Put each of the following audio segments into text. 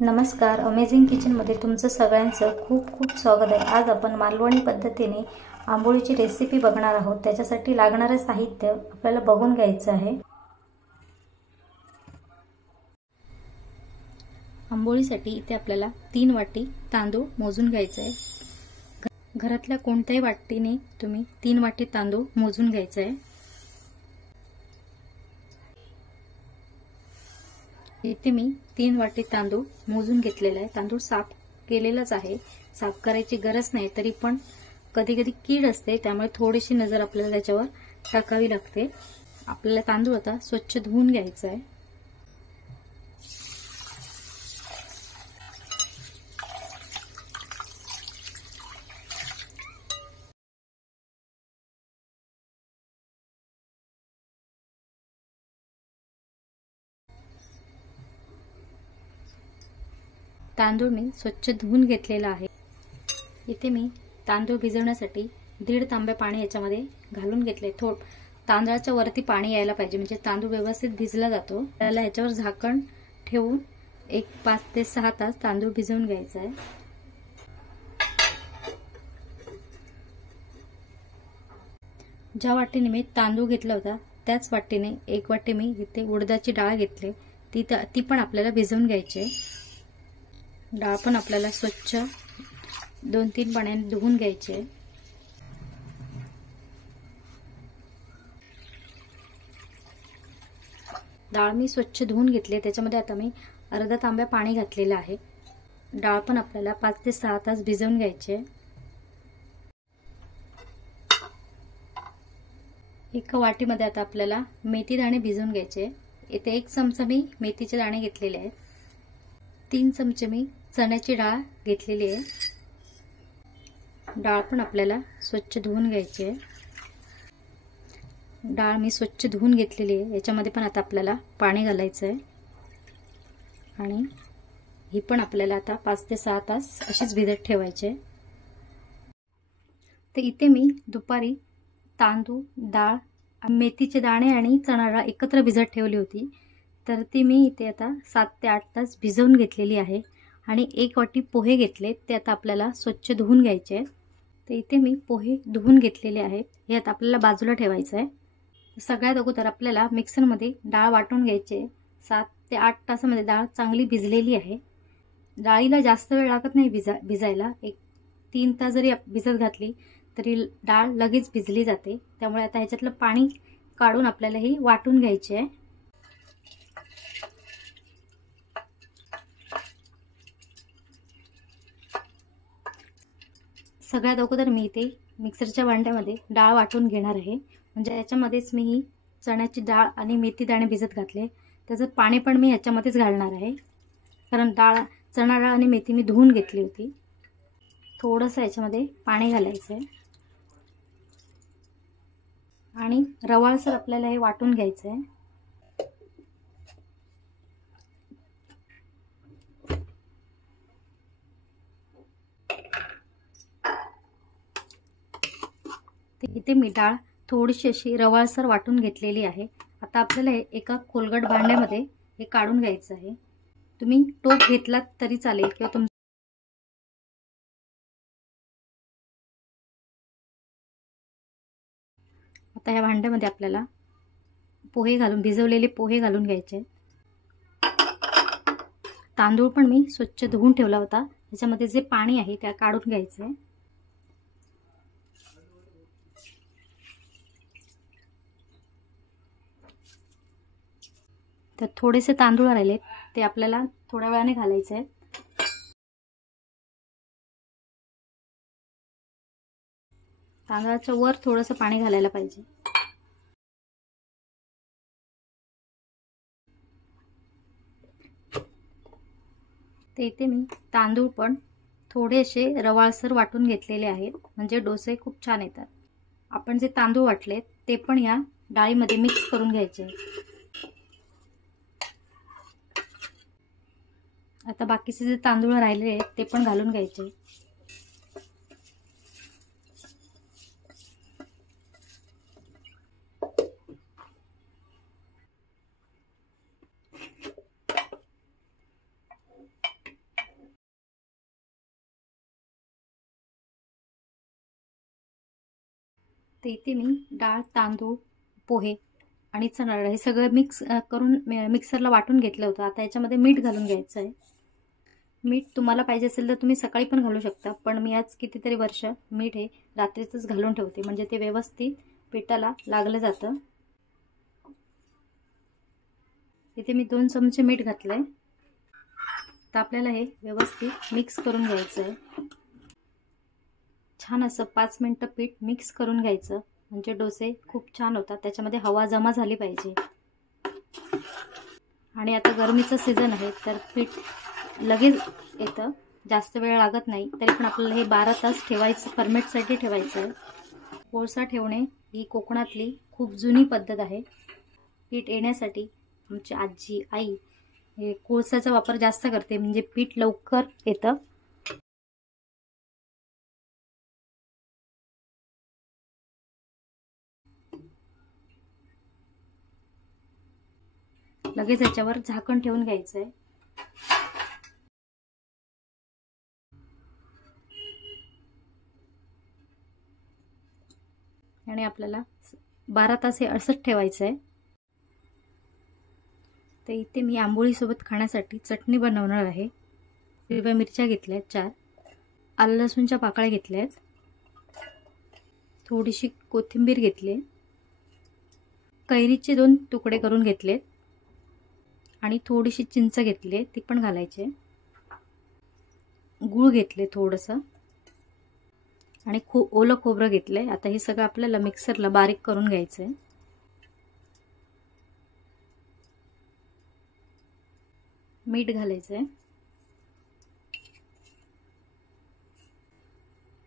नमस्कार, अमेझिंग किचनमध्ये तुमचं सगळ्यांचं खूप खूप स्वागत आहे। आज आपण मालवणी पद्धतीने आंबोळीची रेसिपी बघणार आहोत। त्याच्यासाठी लागणारे साहित्य आपल्याला बघून घ्यायचं आहे। आंबोळीसाठी इथे आपल्याला 3 वाटी तांदूळ मोजून घ्यायचे आहे। घरातल्या कोणत्याही वाटीने तुम्ही 3 वाटी तांदूळ मोजून घ्यायचे आहे। इथे मी 3 वाटी तांदूळ मोजून घेतलेला आहे। तांदूळ साफ केलेलाच आहे, साफ करायची गरज नाही। तरी पण कधी कधी कीड असते, त्यामुळे थोडीशी नजर आपल्याला त्याच्यावर टाकावी लागते। आपल्याला तांदूळ आता स्वच्छ धुवून घ्यायचा आहे। तांदूळ मी स्वच्छ धुवून घेतलेला आहे। इथे मी तांदूळ भिजवण्यासाठी 1.5 तांबे पाणी याच्यामध्ये घालून घेतले। तांदळाच्या वरती पाणी यायला पाहिजे, म्हणजे तांदूळ व्यवस्थित भिजला जातो। त्याला याच्यावर झाकण ठेवून 5 ते 6 तास तांदूळ भिजवून घ्यायचा आहे। ज्या वाटीने मी तांदूळ घेतला होता त्याच वाटीने 1 वाटी मी इथे उडदाची डाळ घेतली, ती पण आपल्याला भिजवून घ्यायची आहे। डाळ पण आपल्याला स्वच्छ 2-3 पाण्याने धुवून घ्यायची आहे। डाळ मी स्वच्छ धुवून घेतली, त्याच्यामध्ये आता मी अर्धा तांब्या पाणी घातलेलं आहे। डाळ पण आपल्याला 5 ते 6 तास भिजवून घ्यायची आहे। एका वाटीमध्ये आता आपल्याला मेथी दाणे भिजवून घ्यायचे। इथे 1 चमचा मी मेथीचे दाणे घेतलेले आहेत। 3 चमचे मी चण्याची डाळ घेतलेली आहे। डाळ पण आपल्याला स्वच्छ धुवून घ्यायची आहे। डाळ मी स्वच्छ धुवून घेतलेली आहे। याच्यामध्ये पण आता आपल्याला पाणी घालायचं आहे आणि ही पण आपल्याला आता 5 ते 6 तास अशीच भिजत ठेवायची आहे। तर इथे मी दुपारी तांदूळ, डाळ, मेथीचे दाणे आणि चणा डाळ एकत्र भिजत ठेवली होती। तर ती मी इथे आता 7 ते 8 तास भिजवून घेतलेली आहे। आणि 1 वाटी पोहे घेतले, ते आता आपल्याला स्वच्छ धुवून घ्यायचे आहेत। तर इथे मी पोहे धुवून घेतलेले आहेत, हे आता आपल्याला बाजूला ठेवायचं आहे। सगळ्यात अगोदर आपल्याला मिक्सरमध्ये डाळ वाटून घ्यायची आहे। 7 ते 8 तासामध्ये डाळ चांगली भिजलेली आहे। डाळीला जास्त वेळ लागत नाही भिजायला। 3 तास जरी भिजत घातली तरी डाळ लगेच भिजली जाते। त्यामुळे आता ह्याच्यातलं पाणी काढून आपल्याला ही वाटून घ्यायची आहे। सगळ्यात अगोदर मी इथे मिक्सरच्या भांड्यामध्ये डाळ वाटून घेणार आहे, म्हणजे याच्यामध्येच मी ही चण्याची डाळ आणि मेथी दाणे भिजत घातले, त्याचं पाणी पण मी याच्यामध्येच घालणार आहे। कारण चणा डाळ आणि मेथी मी धुवून घेतली होती। थोडंसं याच्यामध्ये पाणी घालायचं आहे आणि रवाळसर आपल्याला हे वाटून घ्यायचं आहे। इथे मी डाळ थोडीशी अशी रवाळसर वाटून घेतलेली आहे। आता आपल्याला हे एका खोलगट भांड्यामध्ये हे काढून घ्यायचं आहे। तुम्ही टोप घेतलात तरी चालेल किंवा आता या भांड्यामध्ये आपल्याला भिजवलेले पोहे घालून घ्यायचे। तांदूळ पण मी स्वच्छ धुवून ठेवला होता, त्याच्यामध्ये जे पाणी आहे ते काढून घ्यायचं आहे. तर थोडेसे तांदूळ राहिले ते आपल्याला थोड्या वेळाने घालायचे आहेत. तांदळाच्या वर थोडंसं पाणी घालायला पाहिजे. ते इथे मी तांदूळ पण थोडेसे रवाळसर वाटून घेतलेले आहेत, म्हणजे डोसे खूप छान येतात. आपण जे तांदूळ वाटले ते पण या डाळीमध्ये मिक्स करून घ्यायचे. आता बाकीचे जे तांदूळ राहिले आहेत ते पण घालून घ्यायचे. ते इथे मी डाळ, तांदूळ, पोहे आणि चणा डाळ हे सगळं मिक्स करून मिक्सरला वाटून घेतलं होतं. आता याच्यामध्ये मीठ घालून घ्यायचं आहे. मीठ तुम्हाला पाहिजे असेल तर तुम्ही सकाळी पण घालू शकता, पण मी आज कितीतरी वर्ष मीठ हे रात्रीचंच घालून ठेवते, म्हणजे ते व्यवस्थित पिठाला लागलं जातं. इथे मी 2 चमचे मीठ घातलंय. तर आपल्याला हे व्यवस्थित मिक्स करून घ्यायचं आहे. छान असं 5 मिनिटं पीठ मिक्स करून घ्यायचं, म्हणजे डोसे खूप छान होतात. त्याच्यामध्ये हवा जमा झाली पाहिजे. आणि आता गरमीचं सीझन आहे तर पीठ लगेच येतं, जास्त वेळ लागत नाही. तरी पण आपल्याला हे 12 तास ठेवायचं, फर्मेंटसाठी ठेवायचं आहे. कोळसा ठेवणे ही कोकणातली खूप जुनी पद्धत आहे. पीठ येण्यासाठी आमची आजी, आई हे कोळसाचा वापर जास्त करते, म्हणजे पीठ लवकर येतं. लगेच याच्यावर झाकण ठेवून घ्यायचं आहे. आणि आपल्याला 12 तास हे असंच ठेवायचं आहे. तर इथे मी आंबोळीसोबत खाण्यासाठी चटणी बनवणार आहे. हिरव्या मिरच्या घेतल्या आहेत 4, आलं लसूणच्या पाकळ्या घेतल्या आहेत, थोडीशी कोथिंबीर घेतली, कैरीचे 2 तुकडे करून घेतलेत आणि थोडीशी चिंच घेतली, ती पण घालायची. गूळ घेतले थोडंसं आणि ओलं खोबरं घेतलंय. आता हे सगळं आपल्याला मिक्सरला बारीक करून घ्यायचंय. मीठ घालायचंय,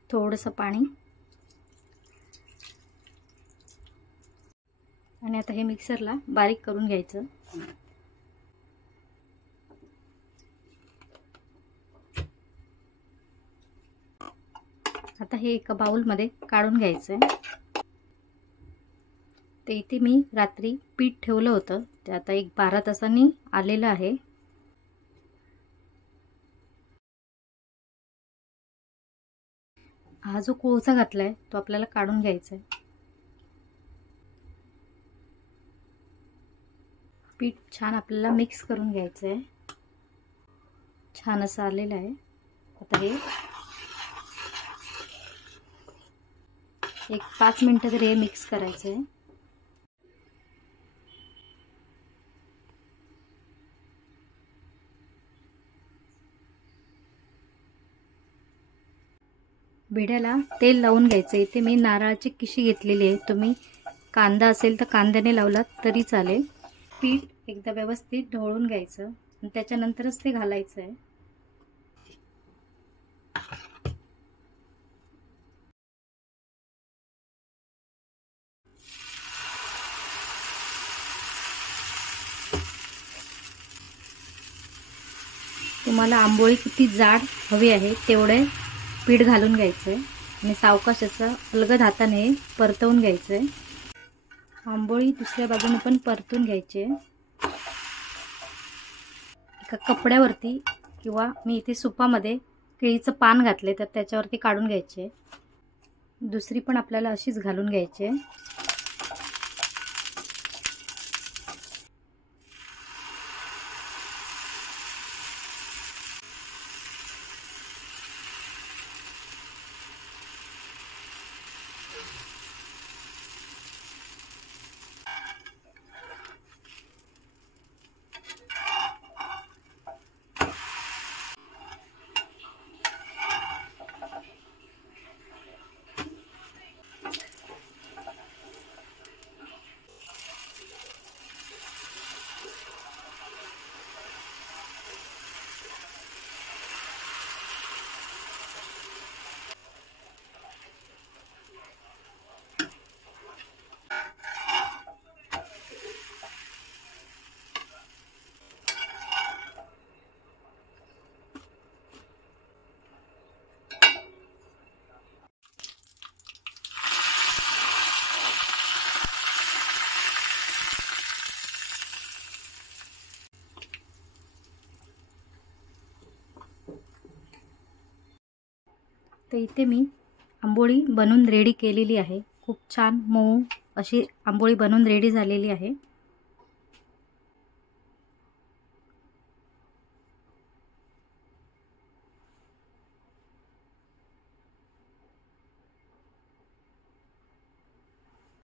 थोडंसं पाणी, आणि आता हे मिक्सरला बारीक करून घ्यायचं. आता हे एका बाउलमध्ये काढून घ्यायचंय. ते इथे मी रात्री पीठ ठेवलं होतं, ते आता एक 12 तासांनी आलेलं आहे. हा जो कोळसा घातलाय तो आपल्याला काढून घ्यायचा आहे. पीठ छान आपल्याला मिक्स करून घ्यायचं आहे. छान असं आलेलं आहे. आता हे एक 5 मिनिटं तरी हे मिक्स करायचं आहे. भिड्याला तेल लावून घ्यायचं. इथे मी नारळाची किशी घेतलेली आहे. तुम्ही कांदा असेल तर कांद्याने लावलात तरी चालेल. पीठ एकदा व्यवस्थित ढवळून घ्यायचं आणि त्याच्यानंतरच ते घालायचं आहे. तुम्हाला आंबोळी किती जाड हवी आहे तेवढे पीठ घालून घ्यायचं आहे आणि सावकाश असं अलगद हाताने परतवून घ्यायचं आहे. आंबोळी दुसऱ्या बाजूने पण परतून घ्यायची आहे. एका कपड्यावरती किंवा मी इथे सुपामध्ये केळीचं पान घातले तर त्याच्यावरती काढून घ्यायचे. दुसरी पण आपल्याला अशीच घालून घ्यायची आहे. तर इथे मी आंबोळी बनवून रेडी केलेली आहे. खूप छान मऊ अशी आंबोळी बनवून रेडी झालेली आहे.